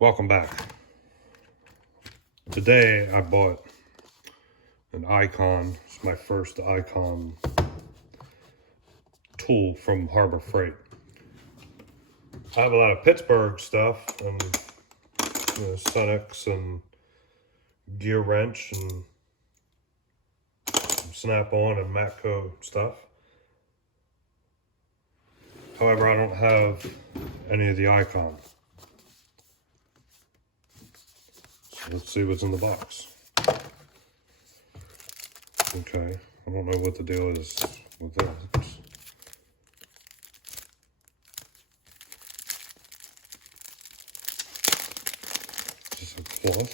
Welcome back. Today I bought an Icon. It's my first Icon tool from Harbor Freight. I have a lot of Pittsburgh stuff and Sunex and Gear Wrench and Snap-on and Matco stuff. However, I don't have any of the Icon. So let's see what's in the box. Okay, I don't know what the deal is with this. Is this a cloth?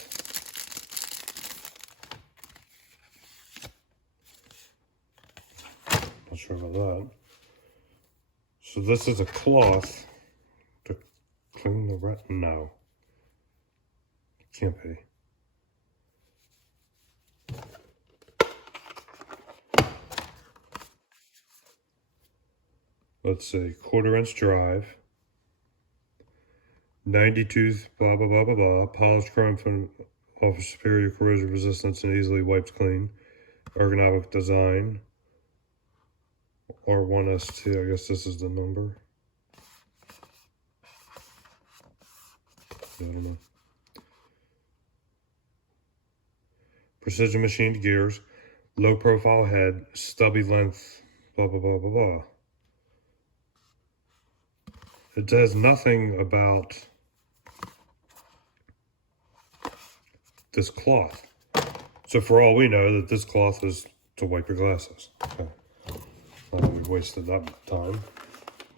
Not sure about that. So this is a cloth to clean the rat. No, can't be. Let's see, 1/4-inch drive, 90-tooth, blah, blah, blah, blah, blah, polished chrome from offers superior corrosion resistance and easily wipes clean, ergonomic design, R1ST, I guess this is the number. I don't know. Precision machined gears, low profile head, stubby length, blah, blah, blah, blah, blah. It says nothing about this cloth. So for all we know, that this cloth is to wipe your glasses. Okay. We wasted that time.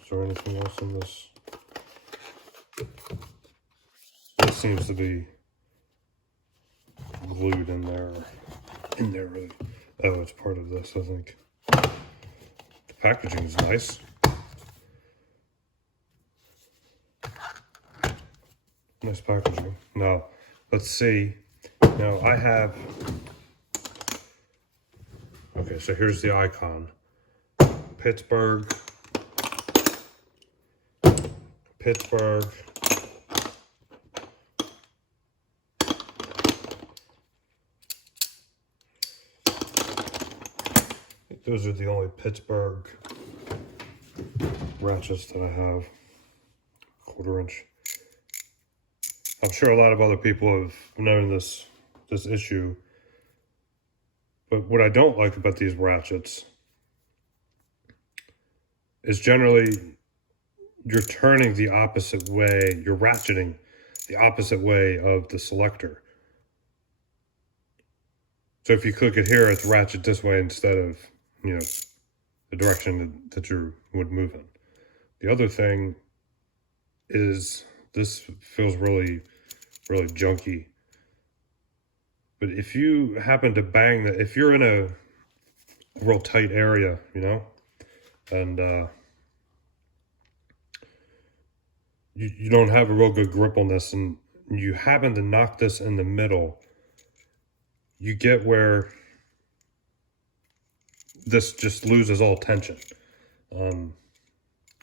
Is there anything else in this? This seems to be glued in there. Really. Oh, it's part of this, I think. The packaging is nice. Nice packaging. Now, let's see. Now, I have... Okay, so here's the Icon. Pittsburgh. Those are the only Pittsburgh ratchets that I have. 1/4-inch. I'm sure a lot of other people have known this issue, but what I don't like about these ratchets is generally you're turning the opposite way, you're ratcheting the opposite way of the selector. So if you click it here, it's ratchet this way instead of, the direction that you would move in. The other thing is this feels really, really junky. But if you happen to bang that, if you're in a real tight area, and you don't have a real good grip on this, and you happen to knock this in the middle, you get where this just loses all tension. It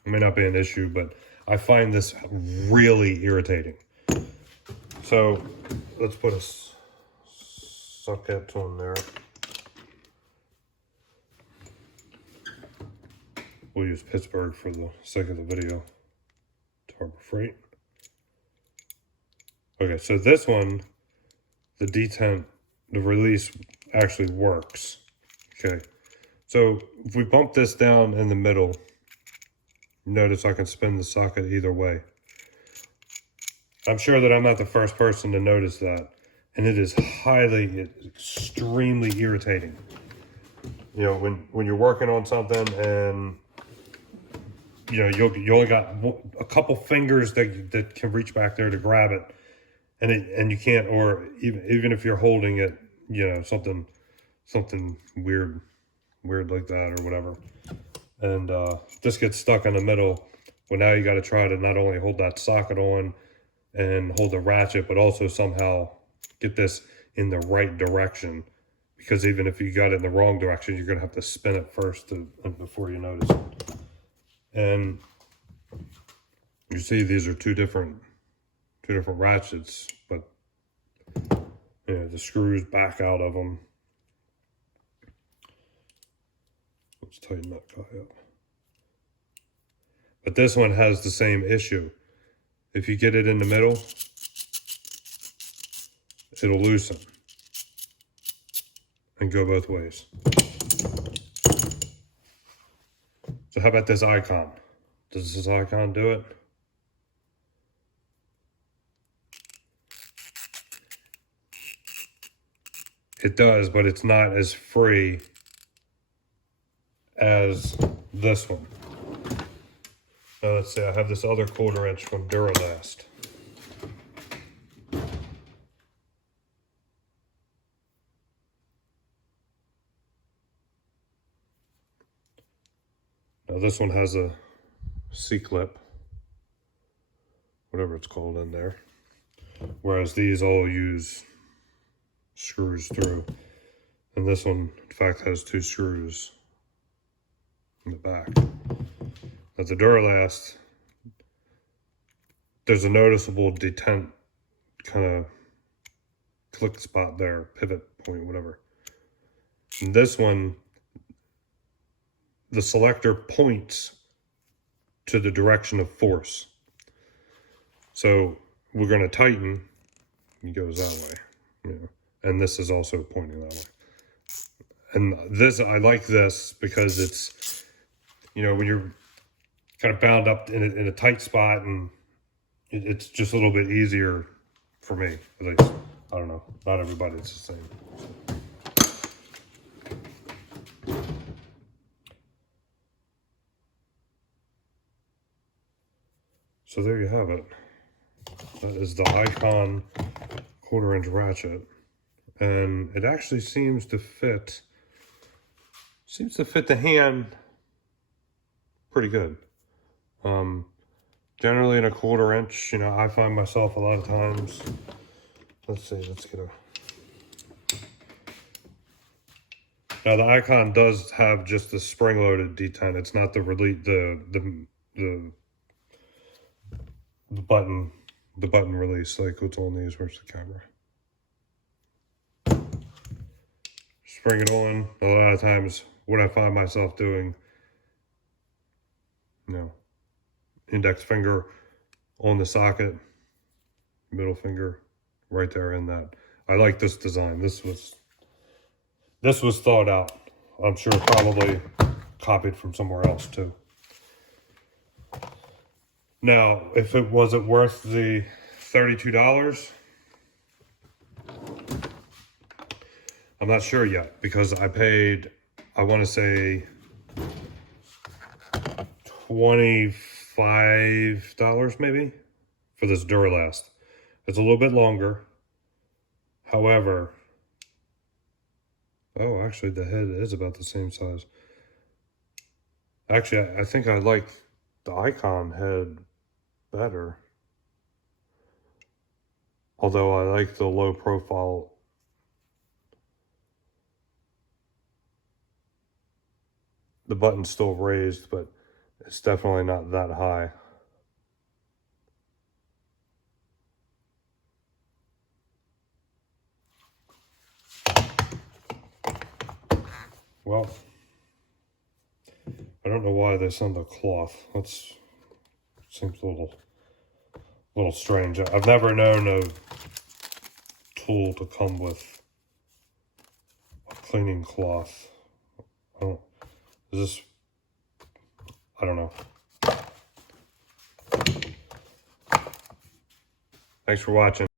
may not be an issue, but I find this really irritating. So let's put a socket on there. We'll use Pittsburgh for the sake of the video. Harbor Freight. Okay, so this one, the detent, the release actually works. Okay, so if we bump this down in the middle, notice I can spin the socket either way. I'm sure that I'm not the first person to notice that, and it is extremely irritating. When you're working on something and you only got a couple fingers that can reach back there to grab it, and you can't, or even if you're holding it, something weird like that or whatever, and this gets stuck in the middle. Well, now you got to try to not only hold that socket on and hold the ratchet, but also somehow get this in the right direction, because even if you got it in the wrong direction, you're gonna have to spin it first before you notice it. And you see these are two different two different ratchets, but yeah, the screws back out of them. Let's tighten that guy up. But this one has the same issue. If you get it in the middle, it'll loosen and go both ways. So how about this icon? Does this icon do it? It does, but it's not as free as this one. Now let's see, I have this other 1/4 inch from Duralast. Now this one has a C-clip, whatever it's called in there. Whereas these all use screws through. And this one, in fact, has 2 screws in the back. At the Duralast, there's a noticeable detent kind of click spot there, pivot point, whatever. And this one, the selector points to the direction of force. So we're going to tighten, it goes that way, you know, and this is also pointing that way. And this, I like this because it's, you know, when you're kind of bound up in a tight spot, and it's just a little bit easier for me, at least. I don't know, not everybody, it's the same. So there you have it. That is the Icon 1/4 inch ratchet, and it actually seems to fit the hand pretty good. Generally in a 1/4 inch, you know, I find myself a lot of times, let's see, let's get a, now the Icon does have just the spring-loaded detent. It's not the release, the button release like what's on these. Where's the camera? Spring it on. A lot of times what I find myself doing, you know, index finger on the socket, middle finger right there in that. I like this design. This was thought out. I'm sure probably copied from somewhere else too. Now, if it wasn't worth the $32, I'm not sure yet, because I paid, I want to say $25 maybe for this Duralast. It's a little bit longer. However, oh, actually the head is about the same size. Actually, I think I like the Icon head better. Although I like the low profile. The button's still raised, but it's definitely not that high. Well, I don't know why they send a cloth. Seems a little strange. I've never known a tool to come with a cleaning cloth. Oh, is this? I don't know. Thanks for watching.